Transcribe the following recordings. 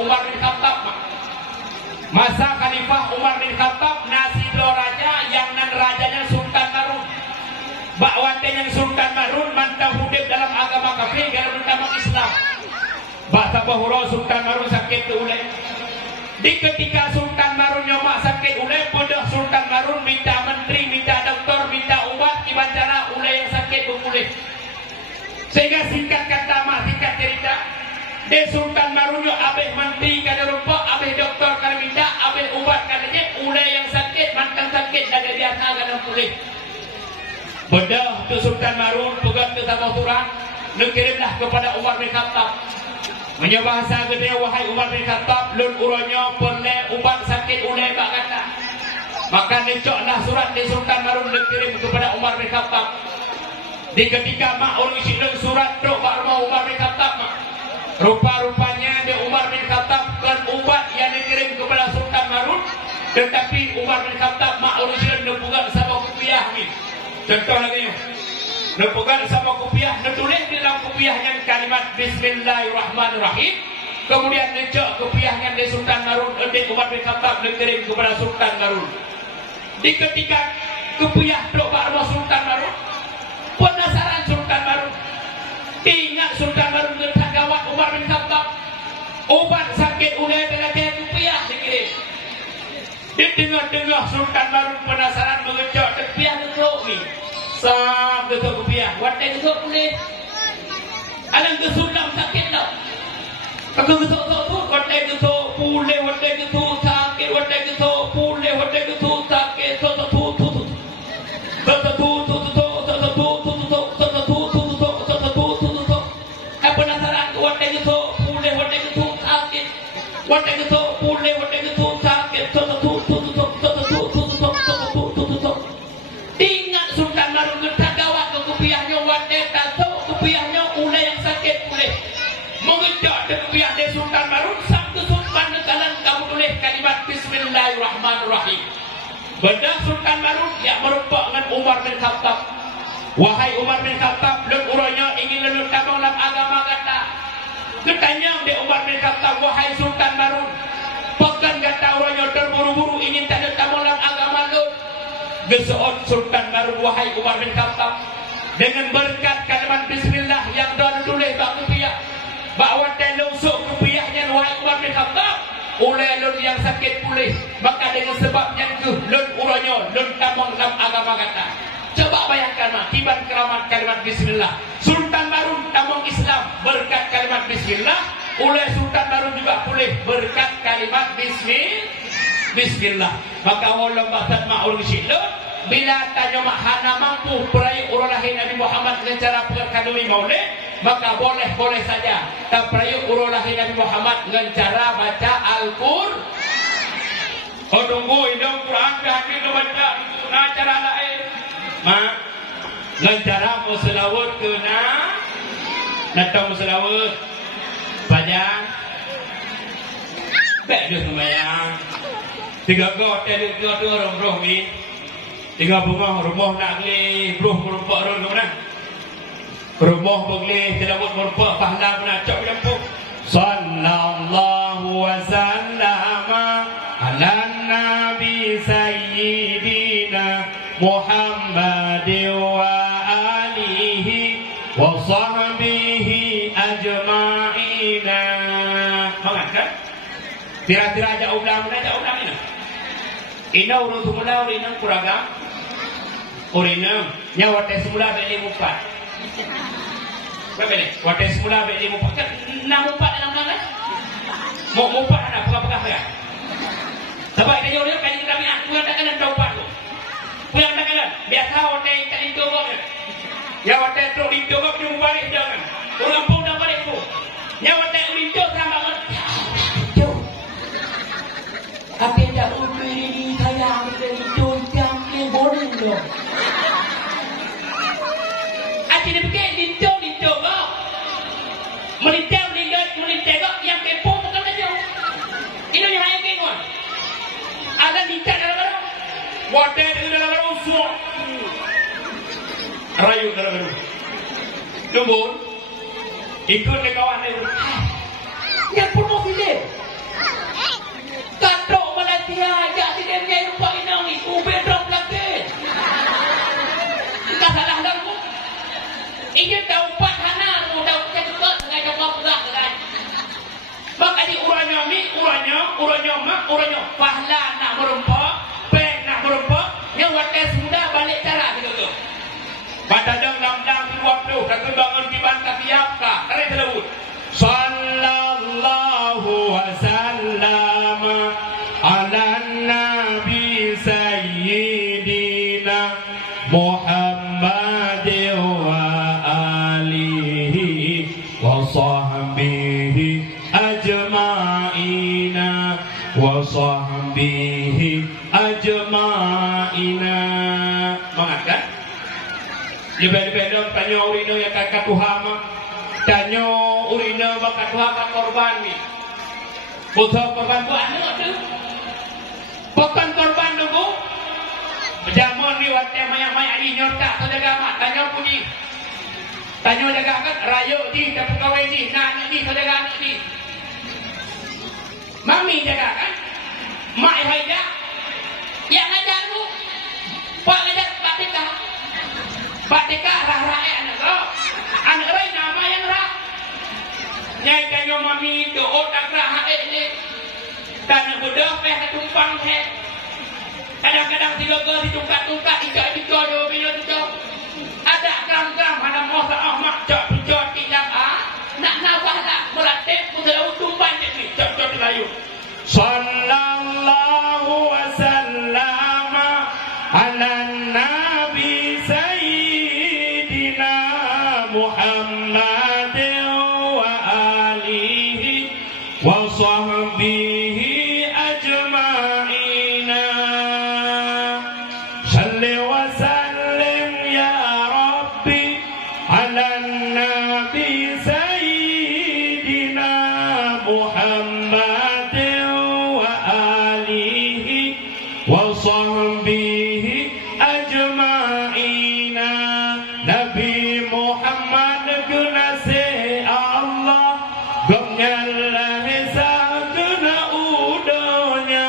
Umar bin Khattab. Masa Khalifah Umar bin Khattab nasi do raja yang nan rajanya Sultan Marun. Bakwate yang Sultan Marun mantap hidup dalam agama kafir dalam agama Islam. Bak bahura Sultan Marun sakit tu ulai. Di ketika Sultan Marun nyomak sakit ulai, pada Sultan Marun minta menteri, minta doktor, minta ubat, dibacara ulai yang sakit berpulih. Sehingga singkat kata mak singkat cerita, de Sultan Marun yo abeh menteri kada rupa, abeh doktor kada minta, abeh ubat kada je, ulai yang sakit mantang sakit dah biasa kada pulih. Bedah tu Sultan Marun pegang tu sama surat, dikirimlah kepada Umar bin Khattab. Menyebahasa gede wahai Umar bin Khattab, lun uronyo perle ubat sakit ulai bak kata. Maka necoklah surat di Sultan Marun dikirim kepada Umar bin Khattab. Di ketika mak orang isi surat dok bak rumah Umar bin Khattab. Rupa-rupanya di Umar bin Khattab kan ubat yang dikirim kepada Sultan Marun, tetapi Umar bin Khattab mak orang isi nepugan sama kupiah ni. Contoh lagi ni. Nepugan sama kupiah, netulis di dalam kupiahnya kalimat Bismillahirrahmanirrahim. Kemudian necok kupiahnya di Sultan Marun, di Umar bin Khattab dikirim kepada Sultan Marun. Di ketika kupiah dok bak rumah Sultan Marun, penasaran Sultan Marun. Ingat Sultan Marun tergawat Umar bin Khattab. Ubat sakit ulai belajar kupiah dikirim. Di tengah-tengah Sultan Marun penasaran mengecok kupiah tutup ni. Sam tutup kupiah, watai tutup boleh. Alang kesulam sakit tak? Aku tutup watai tutup boleh, watai tutup sakit, watai tutup boleh, watai tutup sakit, tutup. Penasaran watai tutup boleh, watai tutup sakit, watai tutup boleh, watai tutup sakit, tutup. Ingat Sultan Marun tergawat ke kupiahnya, watai tatuk kupiahnya ulai yang sakit boleh. Mengejak ke kupiah dari Sultan Marun, sabtu Sultan nekalan kamu tulis kalimat Bismillahirrahmanirrahim. Benda Sultan Marun yang merupakan Umar bin Khattab. Wahai Umar bin Khattab, lun uranya ingin lelut tabang dalam agama kata. Ketanyang di Umar bin Khattab, wahai Sultan Marun, pekan kata uranya terburu-buru ingin tak lelut tabang dalam agama lun. Geseot Sultan Marun, wahai Umar bin Khattab, dengan berkat kalimat Bismillah yang dah ditulis bak kupiah, bahawa telungsuk kupiahnya wahai Umar bin Khattab, oleh lun yang sakit pulih. Maka dengan sebabnya ke lun uranya lun tabang dalam agama kata. Coba bayangkan mak, tiban keramat kalimat Bismillah. Sultan Marun tabang Islam berkat kalimat Bismillah, oleh Sultan Marun juga pulih berkat kalimat Bismillah. Maka Allah bahasa ma'ul syidun, bila tanya mak hana mampu perayu urang lahir Nabi Muhammad dengan cara perkadui maulid, maka boleh saja. Tak perayu urang lahir Nabi Muhammad dengan cara baca Al-Qur'an. Oh tunggu, indong Quran berhati tu baca nah cara lain. Mak, dengan cara muselawat kena datang muselawat pajang baik dia sembahyang 3 got ada 2 roh ni 3 rumah nak beli belum merupak ron ke mana rumah beli selawat merupak pahala mana cak lampu sallallahu wasallama ala nabi sayyidina Muhammadin wa alihi wa sahbihi ajma'ina. Mangat kan? Tira-tira aja ulang ini. Ina urut semula urinang kuragam. Urinang nyawa tes semula beli mupat. Berapa ni? Wates semula beli mupat. Kan 6 mupat dalam tangan. Mau mupat ada pegang-pegang ya. Sebab dia jauh kan kita ni aku tak kena dapat tu. Pulang tak kena. Biasa wates tak ditogok. Ya wates tu ditogok di baris jangan. Orang pun dah baris tu. Ya wates urinto sama banget. Apa tak uri saya ambil itu jam ni boring dong. Asyik dia dito kau. Melintang kau yang kepo bukan aja. Ini yang hayang kengon. Ada lincah dalam baru. Wadah dalam baru semua. Rayu dalam baru. Tunggu. Ikut le kawan dia. Yang promosi dia. uranyo mak, uranyo pahla nak merempok, peng nak merempok, yang wates muda balik cara gitu tu. Pada dang lam-lam 20, kata bangun kiban katiap ka, kare telawut. Sallallahu wasallam ala nabi sayyidina Muhammad wa alihi wa sahbihi ajma'ina wa sahbihi ajma'ina. Mengatakan lebih-lebih dong tanya urino yang kakak Tuhan, tanya urino bakat Tuhan korban ni. Butuh korban tu anu tu. Bukan korban nunggu. Jamun ni waktu mayak-mayak ni nyortak tu jaga mak tanya puji. Tanya jaga kan rayu ni dapat kawin ni, nak ni saudara anak ni. Mami jaga kan. Mak Haida yang ngajar tu. Pak ngajar Batika. Batika rah-rah anak kau. Anak rai nama yang rah. Nyai tanya mami tu otak rah ni. Tanya budak peh tumpang he. Kadang-kadang tiga-tiga ditungkat-tungkat ijak-ijak dia bila tu. Ada gram-gram mana mosa ahmak jok-jok tidak nak nafah tak melatih mudah tumpang ni jok-jok layu. Sallallahu wasallam ala nabi sayyidina Muhammad wa alihi wa sahbihi ajma'ina. Salli wa sallim ya Rabbi ala nabi sayyidina Muhammad wa alihi wa sahbihi ajma'ina. Nabi Muhammad guna se Allah gomnyal hesa guna udonya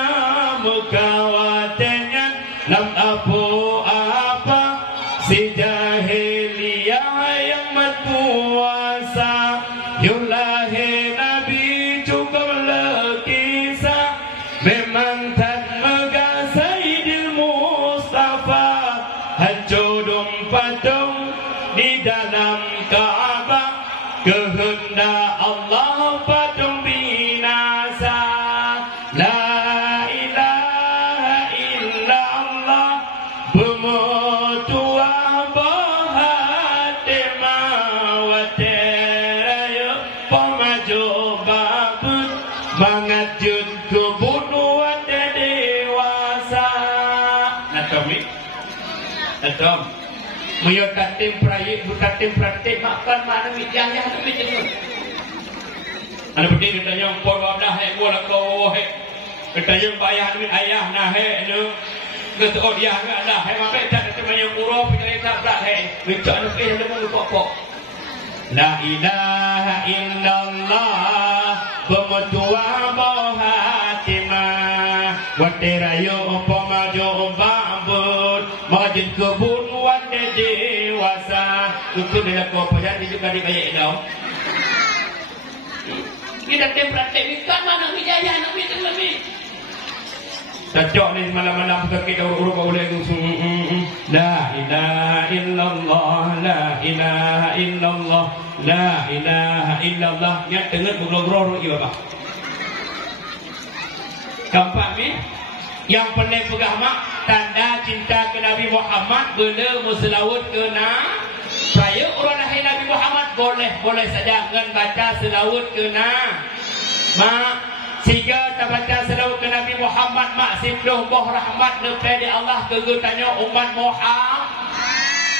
mukawatenya lam apa si jahiliyah yang berkuasa yulahi Nabi cukup lekisah memang tak megah Sayyidil Mustafa hancur patung di dalam Kaabah kehendak Allah patung binasa. La ilaha illallah pemutua bahatima wa teraya pemaju babut mengajut kebun wa dewasa. Natomik Natom Maya katim prayik butatim praktik makan mana mijang yang lebih jenuh. Ana berdiri tanya por wabdah he bola ko he. Tanya bayah duit ayah nah he nu. Geto dia enggak lah he mabe tak cuma yang urop pilih tabrak he. Minta anu ke lemu pokok. La ilaha illallah pemutua bahatimah wa terayo pemaju babut majid kebun wa dewasa. Itu dia kau pajak juga dibayar dong. Kita temprak kan mana bijaya nak bikin lebih. Tajok ni malam-malam kita urut boleh la ilaha illallah la ilaha illallah la ilaha illallah yang dengar bergelor-gelor ibu bapa. Keempat ni yang pandai pegang mak tanda cinta ke Nabi Muhammad bila muslawat kena saya orang lahir Nabi Muhammad boleh saja dengan baca selawat kena mak sehingga tak baca selawat ke Nabi Muhammad mak sifluh boh rahmat lepas di Allah kegetanya umat Muhammad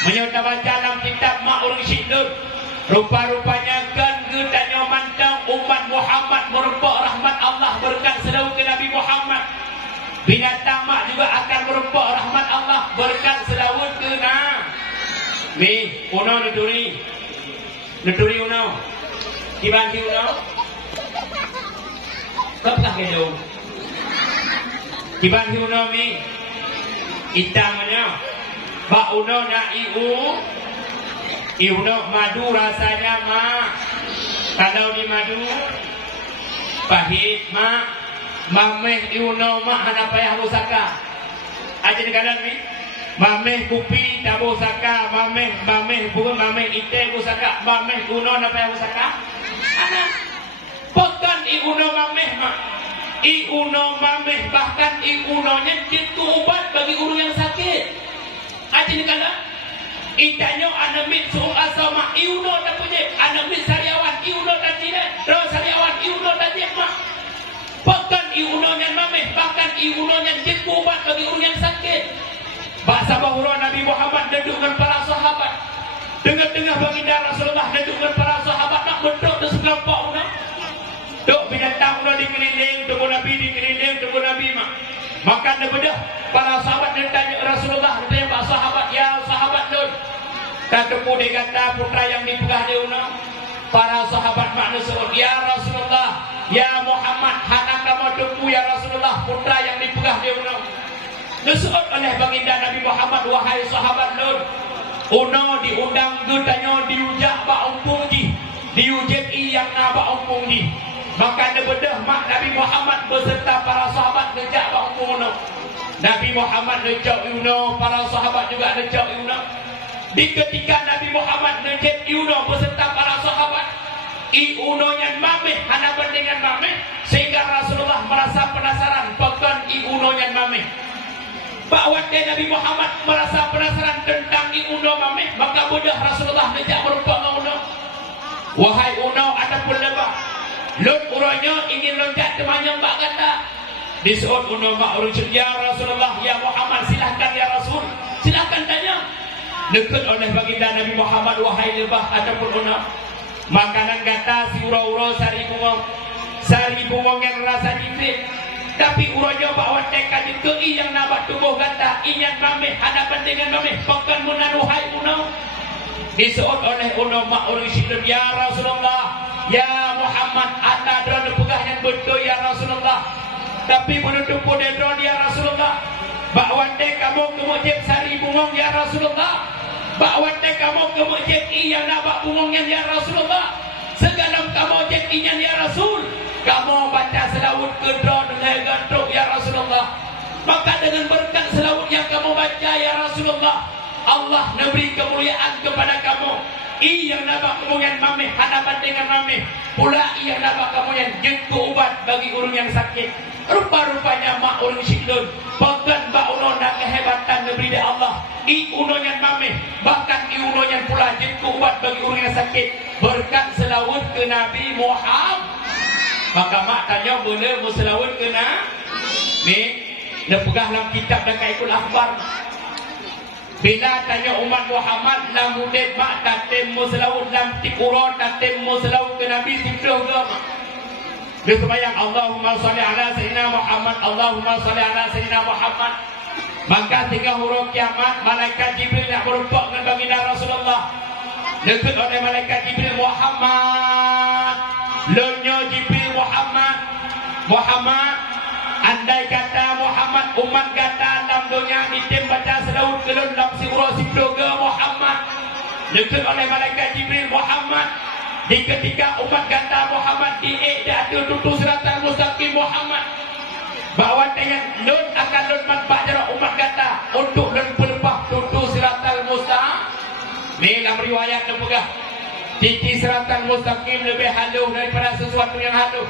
menyerta baca dalam kitab mak orang syidul rupa-rupanya kan getanya mantang umat Muhammad merempok rahmat Allah berkat selawat ke Nabi Muhammad. Binatang mak juga akan merempok rahmat Allah berkat selawat kena. Mi, uno nuturi uno. Dibanti uno. Kapkah kedo. Dibanti uno mi. Itamnya. Ba uno na iu. Iuno madu rasanya mak. Kalau di madu pahit mak. mameh iuno mak hana payah busaka. Aja kadang ni mameh kupi tak busaka, mameh bukan mameh ite busaka, mameh uno hana payah busaka. Ana bahkan iuno mameh mak, iuno mameh bahkan iunonya jitu ubat bagi urang yang sakit. Aja kadang itanya anamit suul asama iuno tak punya, anamit sariawan iuno tak tidak, roh sariawan iuno tak tidak mak. Bahkan iunonya mameh, bahkan iunonya jitu ubat bagi orang yang sakit. Bahasa bahura Nabi Muhammad duduk dengan para sahabat, tengah-tengah baginda Rasulullah duduk dengan para sahabat nak bedok di sebelah pak orang. Dok binatang orang dikeliling, tunggu Nabi dikeliling, tunggu Nabi mak. Maka dia bedah para sahabat dia tanya Rasulullah, dia tanya pak sahabat, ya sahabat Lord. Tak temu dia kata putra yang dipegah dia una. Para sahabat manusia, ya Rasulullah, ya Muhammad, hana kamu temu ya Rasulullah putra yang dipegah dia una. Disebut oleh baginda Nabi Muhammad, wahai sahabat Lord, uno diundang tu tanya diujak ba umpung di, diujak yang na ba umpung di. Maka dia bedah mak Nabi Muhammad beserta para sahabat ngejak ba umpung uno. Nabi Muhammad ngejak uno, para sahabat juga ngejak uno. Di ketika Nabi Muhammad ngejak uno beserta para sahabat, iunonya mameh hana bandingan mameh, sehingga Rasulullah merasa penasaran bahkan iunonya mameh. Bahwa Nabi Muhammad merasa penasaran tentang iuno mameh, maka budak Rasulullah ngejak merupakan uno. Wahai uno ataupun lebah, lon uronya ingin loncat temannya mbak kata. Disebut uno mbak urucun, ya Rasulullah, ya Muhammad, silahkan ya Rasul, silahkan tanya. Dekat oleh baginda Nabi Muhammad, wahai lebah ataupun uno. Makanan kata si uro-uro sari bungong yang rasa jipit. Tapi uronya bawa teka juga yang nabat tubuh kata inyan mameh hadapan dengan mameh bahkan menaruhai uno. Disebut oleh uno mak orang syidun, ya Rasulullah, ya Muhammad, ata drone pegah yang betul ya Rasulullah. Tapi menutup pun drone ya Rasulullah. Bawa teka kamu kemujib sari bungong ya Rasulullah. Bawa teka kamu kemujib yang nabat bungongnya ya Rasulullah. Seganam kamu jek inyan ya Rasul. Kamu baca selawat kedua dengan gantung ya Rasulullah. Maka dengan berkat selawat yang kamu baca ya Rasulullah, Allah memberi kemuliaan kepada kamu. Yang nabak kamu yang mameh hadapan dengan mameh. Pula yang nabak kamu yang jengku ubat bagi orang yang sakit. Rupa-rupanya mak orang syidun, bahkan bak uno dan kehebatan memberi dari Allah. Uno yang mameh, bahkan uno yang pula jengku ubat bagi orang yang sakit. Berkat selawat ke Nabi Muhammad. Maka mak tanya boleh berselawat kena ni dia pegah dalam kitab dan kaikul akhbar. Bila tanya umat Muhammad lamudid mak tatim berselawat dalam tikura tatim berselawat ke Nabi sibduh ke mak. Dia sembahyang Allahumma salli ala sayyidina Muhammad, Allahumma salli ala sayyidina Muhammad. Maka tiga huruf kiamat malaikat Jibril nak berumpak dengan baginda Rasulullah. Dekat oleh malaikat Jibril, Muhammad, lonyo Jibril Muhammad, andai kata Muhammad umat kata dalam dunia itim baca selawat kelon dalam si urus ke Muhammad. Dekat oleh malaikat Jibril Muhammad. Di ketika umat kata Muhammad dia tutu siratal mustaqim Muhammad. Bahawa dengan lon akan lon manfaat jara umat kata untuk lon pelepah tutu siratal mustaqim. Ni dalam riwayat dia pegah. Titi siratal mustaqim lebih halus daripada sesuatu yang halus.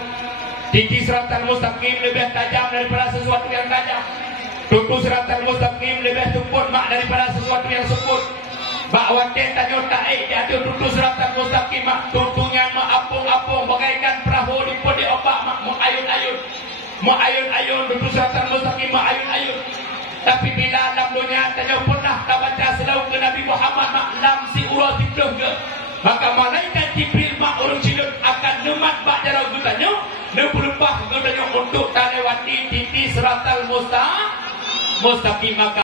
Titi siratal mustaqim lebih tajam daripada sesuatu yang tajam. Tutu siratal mustaqim lebih semput mak daripada sesuatu yang semput. Bahawa dia tanya taik dia ada tutu siratal mustaqim mak. Tutunya mak apung-apung bagaikan perahu di podi opak mak mengayun-ayun. Mengayun-ayun tutu siratal mustaqim mak ayun-ayun. Tapi bila dalam dunia tanya pernah tak baca selawat ke Nabi Muhammad mak lam si urus sibduh ke. Maka malaikat Jibril mak orang silun akan nemat bak jarau gutanya, nepulupah gutanya untuk tak lewati titi siratal mustaqim. Maka